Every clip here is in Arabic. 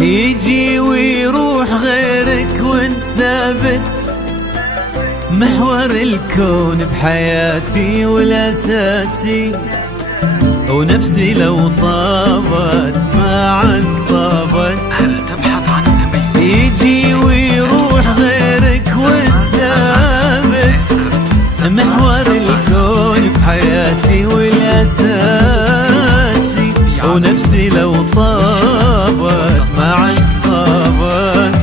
يجي ويروح غيرك وانت ثابت، محور الكون بحياتي والأساسي، ونفسي لو طابت ما عنك طابت. هل تبحث عن التميز؟ يجي ويروح غيرك وانت ثابت، محور الكون بحياتي والأساسي، ونفسي لو طابت ما عنك طابت.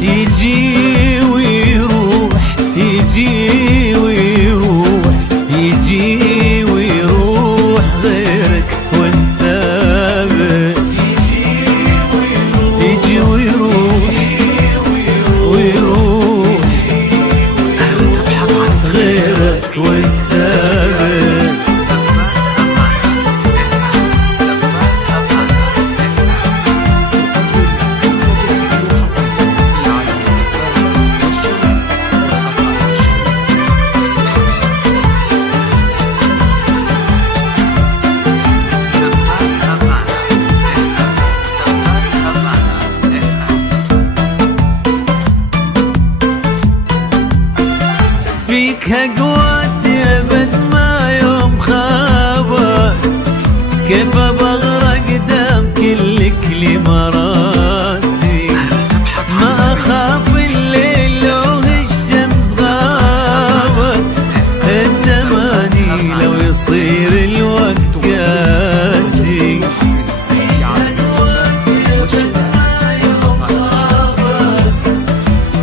يجي ويروح يجي ويروح يجي ويروح غيرك وانت ثابت، يجي ويروح ويروح هل تبحث عن غيرك وانت ثابت. فيك هقواتي ابد ما يوم خابت، كيف بغرق دام كل كلمة راسي. ما اخاف الليل لو الشمس غابت، التماني لو يصير الوقت قاسي.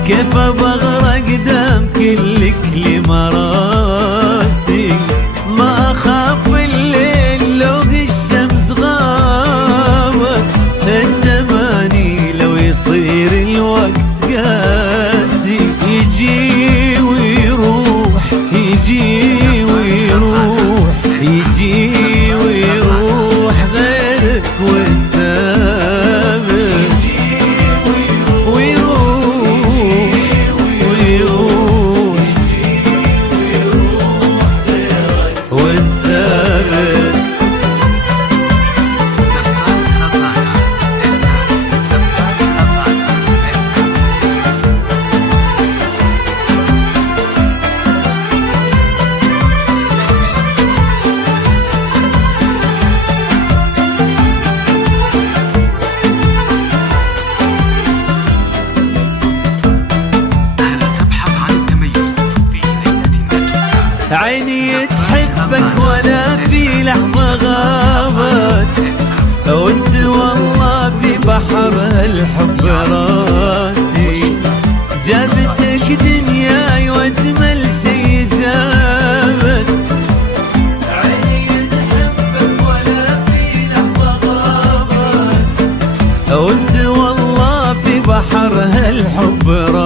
كيف بغرق دام كل كلمة راسي. ما أخاف الليل لو الشمس غابت، التماني لو يصير الوقت قاسي. يجي ويروح يجي ويروح يجي ويروح غيرك وانت ثابت، وانت ثابت. عيني تحبك ولا في لحظة غابت، وانت والله في بحر الحب راسي. جابتك دنياي واجمل شي جابت. عيني تحبك ولا في لحظة غابت، وانت والله في بحر الحب راسي.